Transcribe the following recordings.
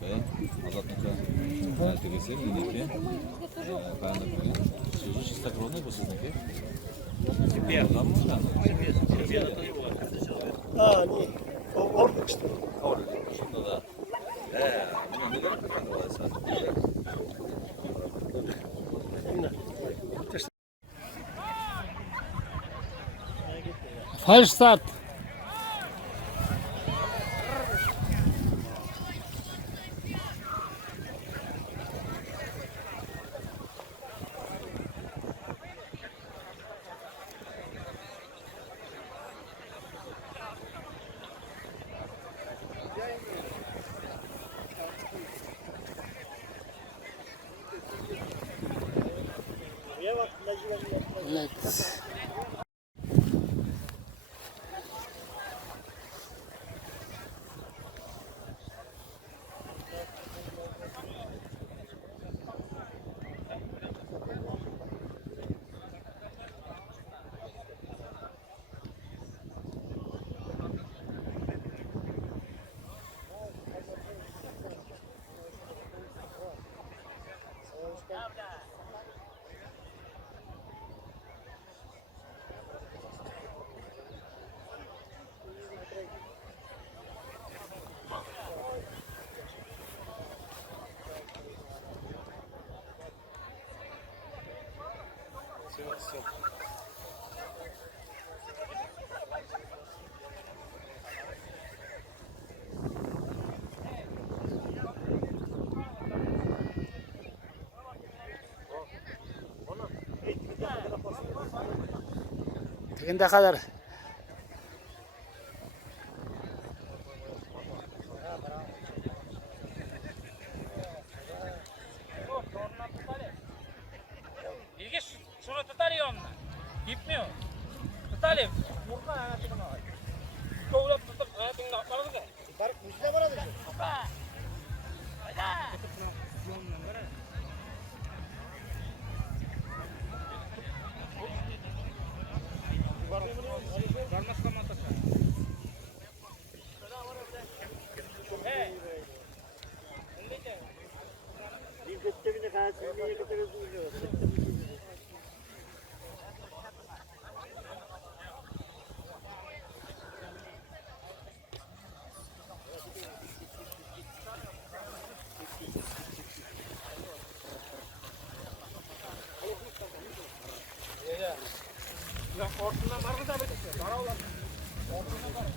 Azatlıkta tegesi, miniki, kaynaklı. Sözü çista kronay bu sizdeki. Kipiyattan mı canım? Kipiyattan yok arkadaşlar. Ne? Orada işte. Orada. Şimdi da. Bunu ne kadar kanka var sen? Falsch start. Evet. Ne kadar? İlginç şunu tutar ya onunla. Gitmiyor. Tutalım. Vurma hayatını al. Kovlap tutup hayatını atlarız da. Tutar, müzle var adı. Hoppa. Hayda. Varmaz kamatı. Ortadan var mı da bir? Bana olan. Ortadan var.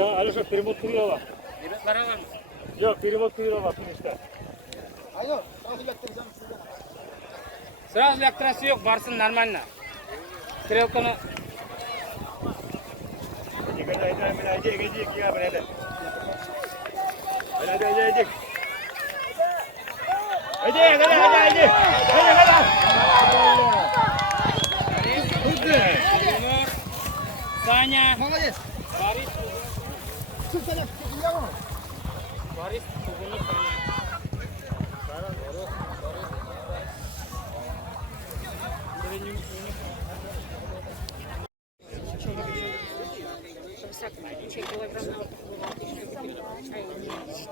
Ya Alişan permot kırıyor var. Evet, var mı? Yok permot kırıyor var işte. Alo, nasıl yaptıracağım size? Sırası elektrası yok, varsın normalna. Sıralkanı Jika ada yang mana aja gaji kita berada. Саня. Молодец. Борис. Çık Sanem. Yavrum. Борис. Тугunu Саня.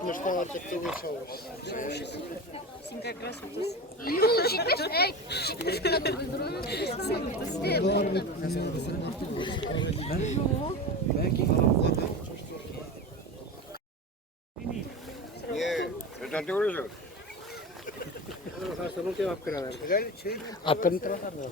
Ну что, ты вышел? Юл, çıkmış. Ey, çıkmış kadın uydurunu. Atın tarafı.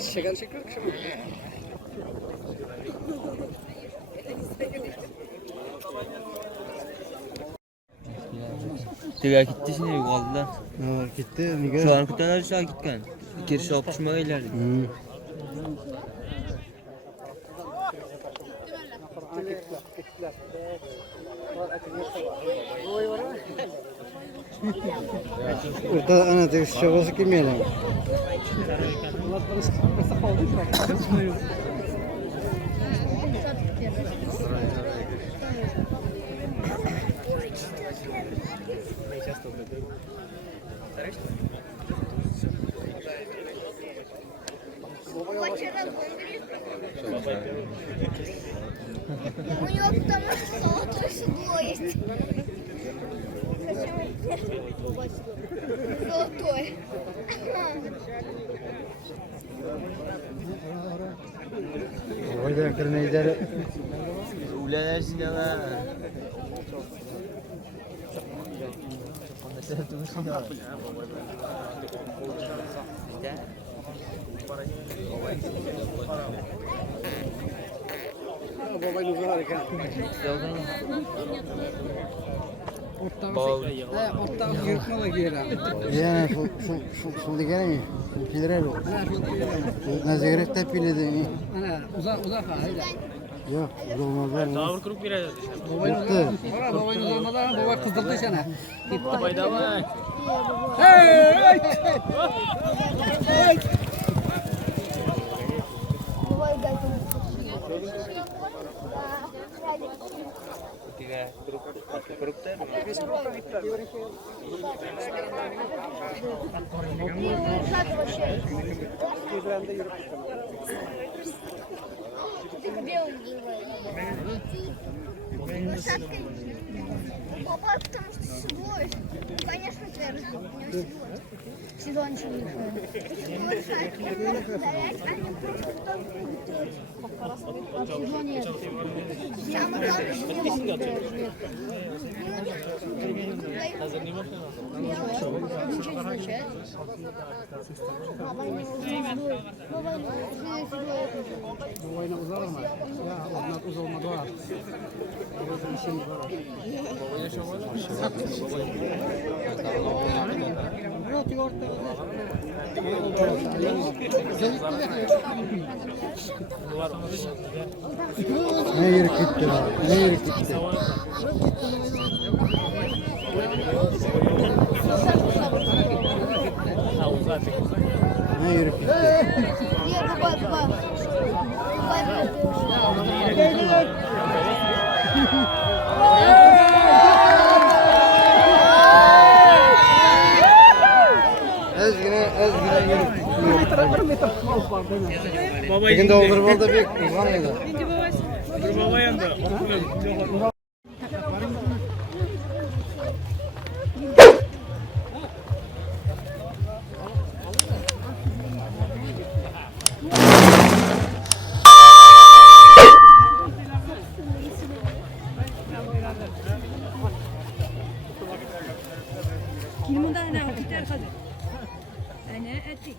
Şeker şeker şeker. Tega gitti şimdi yuqoridan. Ha, gitti. Nega? Shularni kutalar shu ketgan. Kirish olib tushmaganlar. Orada ana tegish chog'asi kelmaydi. У него потому что золотой седло есть. Золотой. Oyda kirmaydi. Ular sinama. Babayın uzun hareket. Ortadan yırtmalı giyelim. Yani şu degene mi? Kilere bu. Nazire tepiledi. Ana uzak haydi. Yok, olmazlar. Davur kurup bir ayda. Babayın uzanmadan baba kızdırdı sana. Babay da var. Бывает, готов. Tega kurupda. Папа, потому что седло. Конечно, твердый. У него седло. Седло ничего не стоит. Седло решает, как надо ударять, а не просто кто-то. Седло нет. Самое главное, седло нет. Ничего не означает. Папа, не седло. Папа, седло. Babayla uzar mı? Ya ondan uzalmadı var. Bir şey var. Ne yürü gitti ya? Ne yürü gitti? Ne yürü gitti? Нет, баба. Ezgine yürü gitti. Bugün de olur burada bir uzan edi. Baba yanında. Kilmudan ne? Gitar kadar. Ana etik.